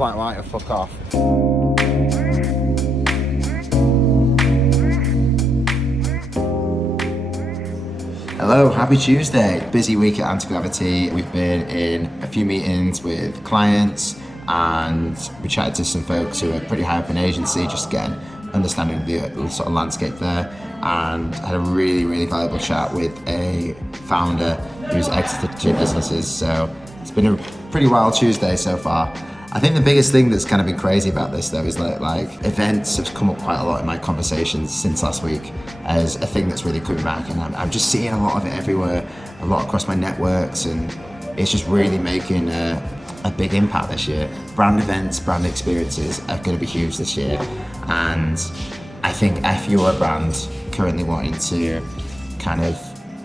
flat white or fuck off. Hello, happy Tuesday. Busy week at Anti-Gravity. We've been in a few meetings with clients and we chatted to some folks who are pretty high up in agency, just getting understanding of the sort of landscape there, and had a really valuable chat with a founder who's exited 2 businesses. So it's been a pretty wild Tuesday so far. I think the biggest thing that's kind of been crazy about this though is like events have come up quite a lot in my conversations since last week as a thing that's really coming back, and I'm just seeing a lot of it everywhere, a lot across my networks, and it's just really making a big impact this year. Brand events, brand experiences are going to be huge this year, and I think if you're a brand currently wanting to kind of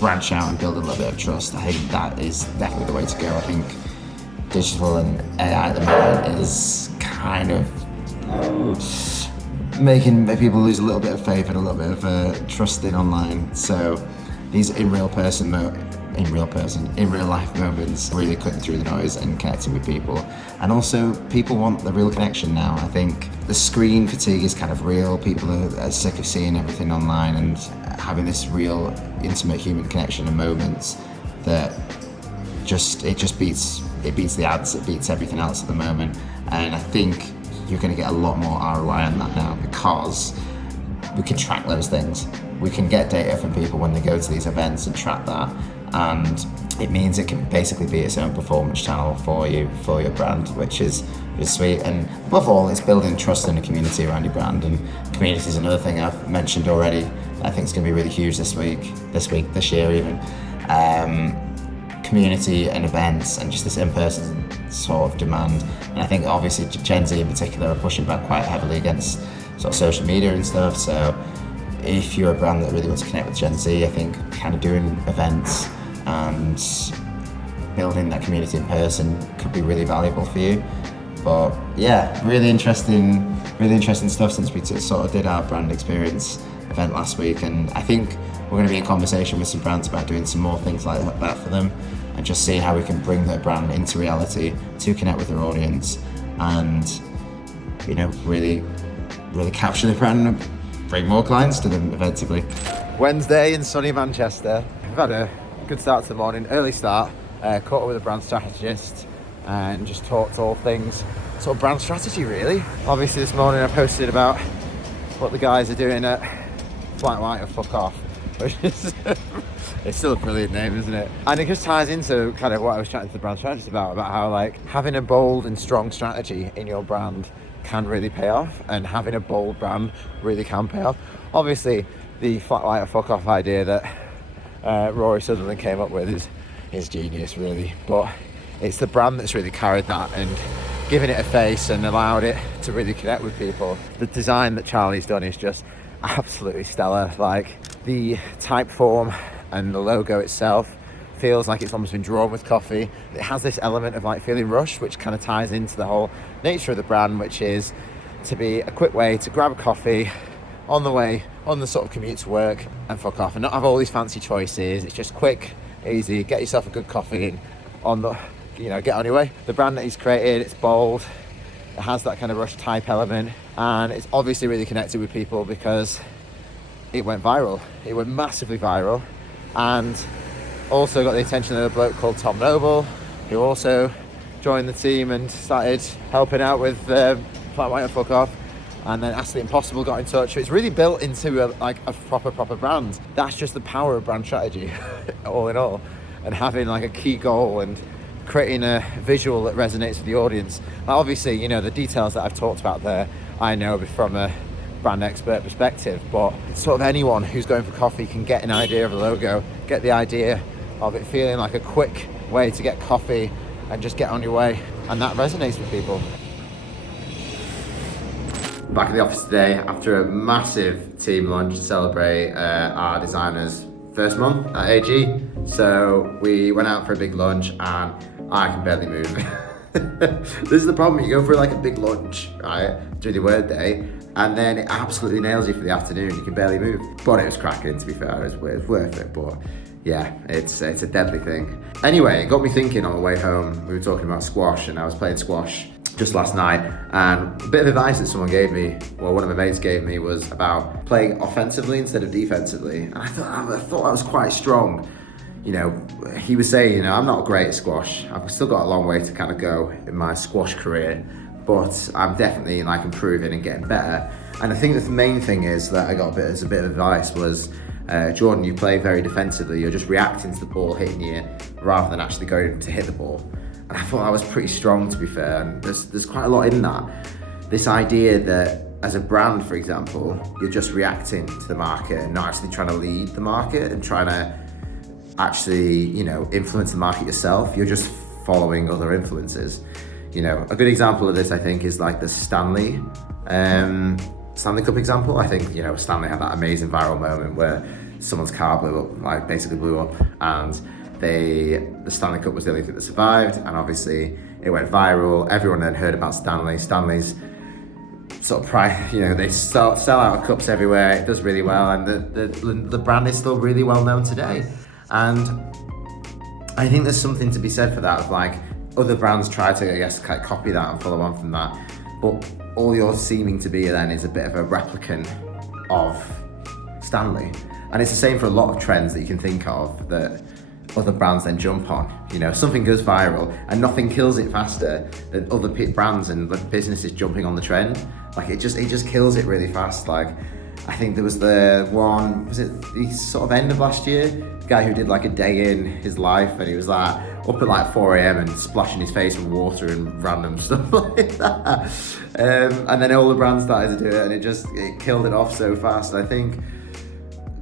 branch out and build a little bit of trust, I think that is definitely the way to go. I think digital and AI at the moment is kind of making people lose a little bit of faith and a little bit of trust in online. So these in real life moments, really cutting through the noise and connecting with people. And also people want the real connection now. I think the screen fatigue is kind of real. People are sick of seeing everything online and having this real intimate human connection and moments that it beats the ads, it beats everything else at the moment. And I think you're going to get a lot more ROI on that now because we can track those things. We can get data from people when they go to these events and track that, and it means it can basically be its own performance channel for you, for your brand, which is sweet. And above all, it's building trust in the community around your brand, and community is another thing I've mentioned already. I think it's going to be really huge this year even. Community and events and just this in-person sort of demand. And I think obviously Gen Z in particular are pushing back quite heavily against sort of social media and stuff. So if you're a brand that really wants to connect with Gen Z, I think kind of doing events and building that community in person could be really valuable for you. But yeah, really interesting stuff since we sort of did our brand experience event last week, and I think we're going to be in conversation with some brands about doing some more things like that for them, and just see how we can bring their brand into reality to connect with their audience, and really capture the brand and bring more clients to them eventually. Wednesday in sunny Manchester. We've had a good start to the morning, early start. Caught up with a brand strategist and just talked all things sort of brand strategy really. Obviously this morning I posted about what the guys are doing at Flat White or Fuck Off, which is it's still a brilliant name, isn't it? And it just ties into kind of what I was chatting to the brand strategist about how like having a bold and strong strategy in your brand can really pay off, and having a bold brand really can pay off. Obviously the Flat White or Fuck Off idea that Rory Sutherland came up with is genius really, but it's the brand that's really carried that and given it a face and allowed it to really connect with people. The design that Charlie's done is just absolutely stellar. Like the type form and the logo itself feels like it's almost been drawn with coffee. It has this element of like feeling rushed, which kind of ties into the whole nature of the brand, which is to be a quick way to grab a coffee on the sort of commute to work and fuck off, and not have all these fancy choices. It's just quick, easy, get yourself a good coffee and get on your way. The brand that he's created, it's bold, it has that kind of rush type element, and it's obviously really connected with people because it went viral. It went massively viral, and also got the attention of a bloke called Tom Noble, who also joined the team and started helping out with Flat White and Fuck Off. And then Ashley Impossible got in touch. So it's really built into a proper brand. That's just the power of brand strategy, all in all, and having like a key goal and creating a visual that resonates with the audience. Now, obviously, the details that I've talked about there, I know from a brand expert perspective, but sort of anyone who's going for coffee can get an idea of a logo, get the idea of it feeling like a quick way to get coffee and just get on your way, and that resonates with people. Back at the office today after a massive team lunch to celebrate our designers' first month at AG. So we went out for a big lunch and I can barely move. This is the problem, you go for like a big lunch, right, during the work day, and then it absolutely nails you for the afternoon, you can barely move. But it was cracking, to be fair, it was worth it, but yeah, it's a deadly thing. Anyway, it got me thinking on the way home. We were talking about squash and I was playing squash just last night, and a bit of advice that someone gave me, well, one of my mates gave me, was about playing offensively instead of defensively. And I thought that was quite strong. You know, he was saying, you know, I'm not great at squash. I've still got a long way to kind of go in my squash career, but I'm definitely like improving and getting better. And I think that the main thing is that I got as a bit of advice was, Jordan, you play very defensively. You're just reacting to the ball hitting you rather than actually going to hit the ball. And I thought that was pretty strong, to be fair. And there's quite a lot in that. This idea that as a brand, for example, you're just reacting to the market and not actually trying to lead the market and trying to actually, you know, influence the market yourself. You're just following other influences. You know, a good example of this, I think, is like the Stanley Cup example. I think, you know, Stanley had that amazing viral moment where someone's car basically blew up, and the Stanley Cup was the only thing that survived, and obviously it went viral. Everyone then heard about Stanley. Stanley's sort of price, you know, they sell out of cups everywhere. It does really well, and the brand is still really well known today. And I think there's something to be said for that, of like other brands try to, I guess, kind of copy that and follow on from that, but all you're seeming to be then is a bit of a replicant of Stanley. And it's the same for a lot of trends that you can think of that other brands then jump on. You know, something goes viral and nothing kills it faster than other brands and businesses jumping on the trend. Like it just kills it really fast. Like I think there was the one, was it the sort of end of last year? The guy who did like a day in his life, and he was like up at like 4 a.m. and splashing his face with water and random stuff like that. And then all the brands started to do it, and it killed it off so fast. I think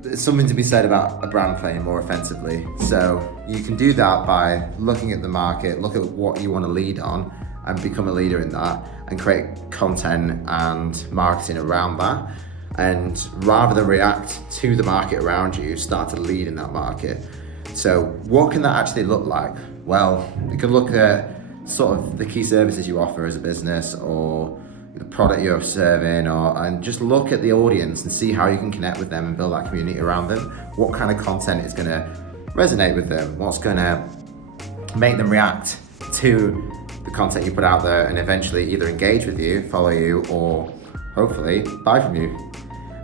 there's something to be said about a brand playing more offensively. So you can do that by looking at the market, look at what you want to lead on and become a leader in that, and create content and marketing around that. And rather than react to the market around you, start to lead in that market. So what can that actually look like? Well, you can look at sort of the key services you offer as a business, or the product you're serving, and just look at the audience and see how you can connect with them and build that community around them. What kind of content is going to resonate with them? What's going to make them react to the content you put out there and eventually either engage with you, follow you, or hopefully buy from you,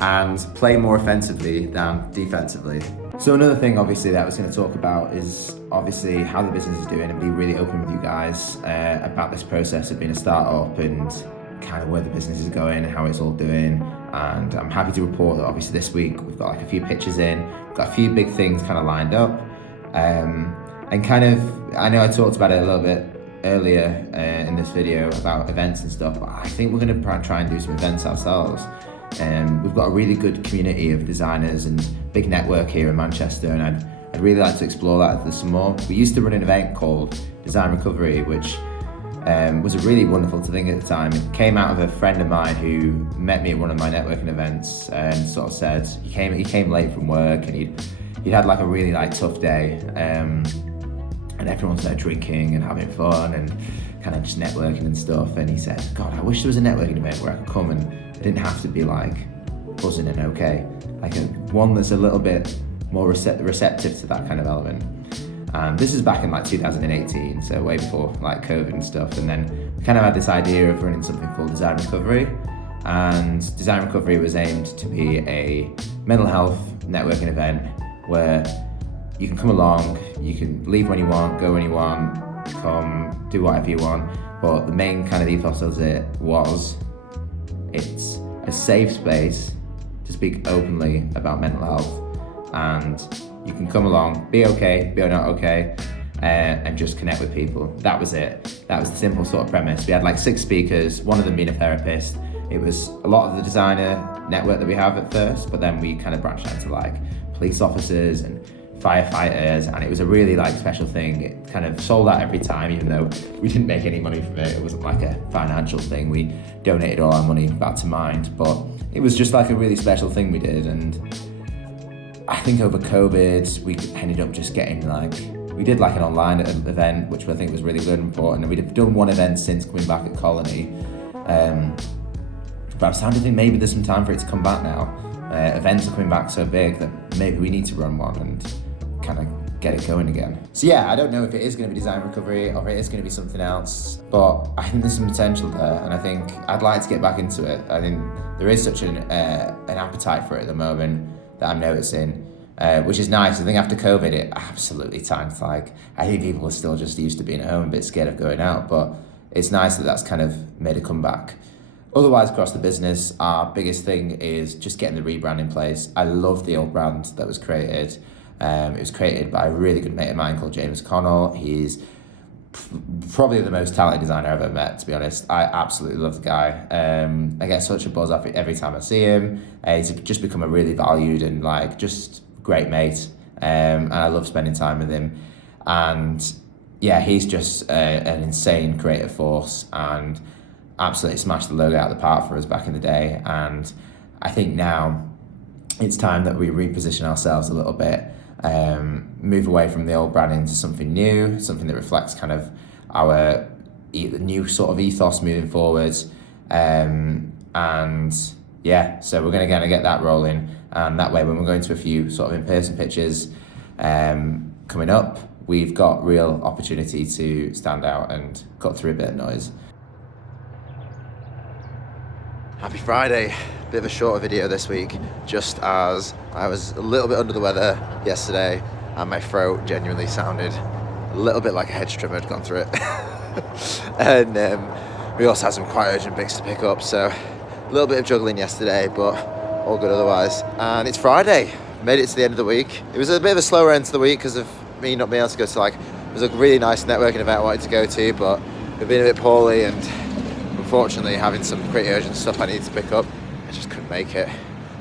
and play more offensively than defensively. So another thing obviously that I was going to talk about is obviously how the business is doing, and be really open with you guys about this process of being a startup and kind of where the business is going and how it's all doing. And I'm happy to report that obviously this week we've got like a few pitches in, we've got a few big things kind of lined up, and kind of, I know I talked about it a little bit earlier in this video about events and stuff, but I think we're going to try and do some events ourselves. We've got a really good community of designers and big network here in Manchester, and I'd really like to explore that some more. We used to run an event called Design Recovery, which was a really wonderful thing at the time. It came out of a friend of mine who met me at one of my networking events and sort of said he came late from work, and he'd had like a really like tough day, and everyone's there drinking and having fun and kind of just networking and stuff. And he said, God, I wish there was a networking event where I could come and I didn't have to be like buzzing and okay, like one that's a little bit more receptive to that kind of element. And this is back in like 2018, so way before like COVID and stuff. And then we kind of had this idea of running something called Design Recovery. And Design Recovery was aimed to be a mental health networking event where you can come along, you can leave when you want, go when you want, come do whatever you want. But the main kind of ethos of it was, it's a safe space to speak openly about mental health, and you can come along, be okay, be not okay, and just connect with people. That was it. That was the simple sort of premise. We had like 6 speakers, one of them being a therapist. It was a lot of the designer network that we have at first, but then we kind of branched out to like police officers and firefighters, and it was a really like special thing. It kind of sold out every time, even though we didn't make any money from it. It wasn't like a financial thing. We donated all our money back to Mind, but it was just like a really special thing we did. And I think over COVID, we ended up just getting like, we did like an online event, which I think was really good and important. And we'd done one event since coming back at Colony. But I'm starting to think maybe there's some time for it to come back now. Events are coming back so big that maybe we need to run one and kind of get it going again. So yeah, I don't know if it is going to be design recovery or if it is going to be something else, but I think there's some potential there, and I think I'd like to get back into it. I think there is such an appetite for it at the moment that I'm noticing, which is nice. I think after COVID, it absolutely tanked. Like, I think people are still just used to being at home, a bit scared of going out, but it's nice that that's kind of made a comeback. Otherwise, across the business, our biggest thing is just getting the rebrand in place. I love the old brand that was created. It was created by a really good mate of mine called James Connell. He's probably the most talented designer I've ever met, to be honest. I absolutely love the guy. I get such a buzz off it every time I see him. He's just become a really valued and like just great mate. And I love spending time with him. And yeah, he's just an insane creative force and absolutely smashed the logo out of the park for us back in the day. And I think now it's time that we reposition ourselves a little bit, move away from the old branding into something new, something that reflects kind of our new sort of ethos moving forwards. And yeah, so we're going to get that rolling. And that way, when we're going to a few sort of in-person pitches coming up, we've got real opportunity to stand out and cut through a bit of noise. Happy Friday. Bit of a shorter video this week, just as I was a little bit under the weather yesterday and my throat genuinely sounded a little bit like a hedge trimmer had gone through it. And we also had some quite urgent bits to pick up, so a little bit of juggling yesterday, but all good otherwise. And it's Friday, made it to the end of the week. It was a bit of a slower end to the week because of me not being able to go to it was a really nice networking event I wanted to go to, but we've been a bit poorly and unfortunately having some pretty urgent stuff I needed to pick up. I just couldn't make it,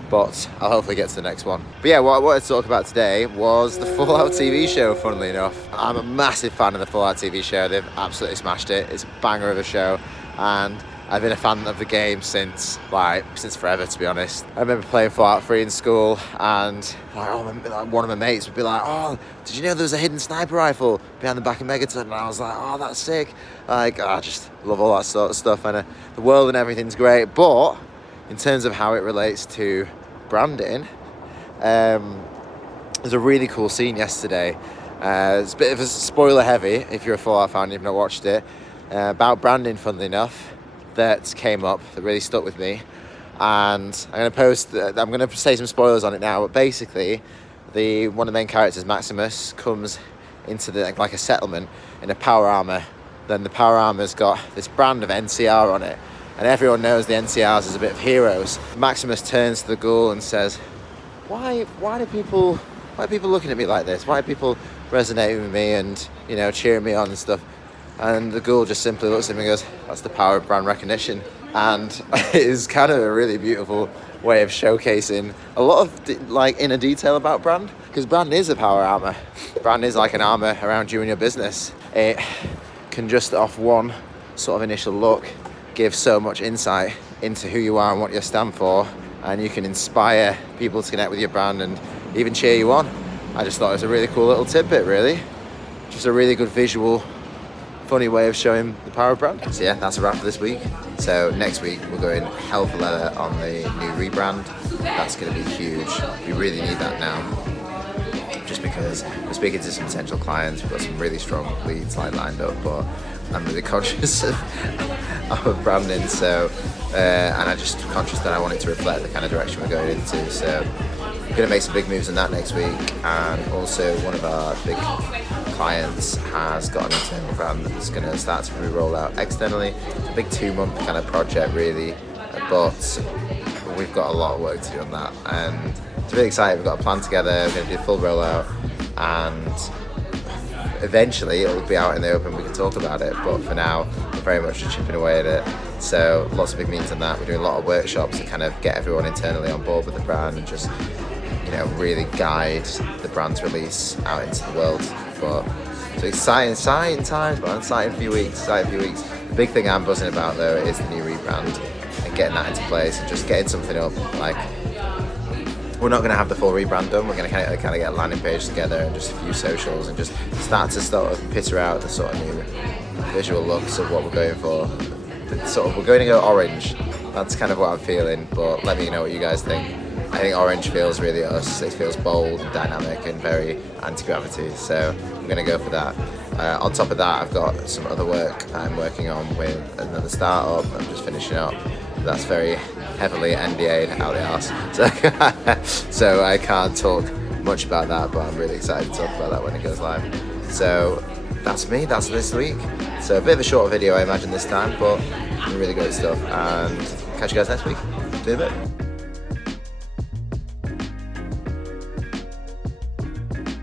but I'll hopefully get to the next one. But yeah, what I wanted to talk about today was the Fallout TV show, funnily enough. I'm a massive fan of the Fallout TV show. They've absolutely smashed it. It's a banger of a show, and I've been a fan of the game since forever, to be honest. I remember playing Fallout 3 in school, and one of my mates would be like, "Oh, did you know there was a hidden sniper rifle behind the back of Megaton?" And I was like, "Oh, that's sick." I just love all that sort of stuff, and the world and everything's great. But in terms of how it relates to branding, there's a really cool scene yesterday. It's a bit of a spoiler heavy if you're a Fallout fan and you've not watched it, about branding, funnily enough, that came up that really stuck with me. And I'm going to say some spoilers on it now, but basically one of the main characters, Maximus, comes into like a settlement in a power armor. Then the power armor's got this brand of NCR on it, and everyone knows the NCRs as a bit of heroes. Maximus turns to the ghoul and says, why are people looking at me like this? Why are people resonating with me and, cheering me on and stuff? And the ghoul just simply looks at him and goes, "That's the power of brand recognition." And it is kind of a really beautiful way of showcasing a lot of inner detail about brand, because brand is a power armor. Brand is like an armor around you and your business. It can just off one sort of initial look give so much insight into who you are and what you stand for, and you can inspire people to connect with your brand and even cheer you on. I just thought it was a really cool little tidbit, really. Just a really good visual, funny way of showing the power of brand. So yeah, that's a wrap for this week. So next week we're going hell for leather on the new rebrand. That's going to be huge. We really need that now, just because we're speaking to some potential clients. We've got some really strong leads lined up, but I'm really conscious of our branding. So and I'm just conscious that I want it to reflect the kind of direction we're going into. So we're going to make some big moves on that next week. And also one of our big clients has got an internal brand that's going to start to be rolled out externally. It's a big 2-month kind of project, really, but we've got a lot of work to do on that, and it's really exciting. We've got a plan together. We're going to do a full rollout, and eventually it'll be out in the open. We can talk about it, but for now we're very much just chipping away at it. So lots of big meetings on that. We're doing a lot of workshops to kind of get everyone internally on board with the brand and just really guide the brand's release out into the world. But so exciting times, man. Exciting few weeks. The big thing I'm buzzing about though is the new rebrand and getting that into place and just getting something up. Like, we're not going to have the full rebrand done. We're going to kind of get a landing page together and just a few socials and just start to pitter out the sort of new visual looks of what we're going for. We're going to go orange. That's kind of what I'm feeling. But let me know what you guys think. I think orange feels really us. It feels bold and dynamic and very anti-gravity, so I'm going to go for that. On top of that, I've got some other work I'm working on with another startup. I'm just finishing up. That's very heavily NDA'd out the arse, so I can't talk much about that, but I'm really excited to talk about that when it goes live. So that's me, that's this week. So a bit of a shorter video I imagine this time, but really great stuff, and catch you guys next week. See you in a bit.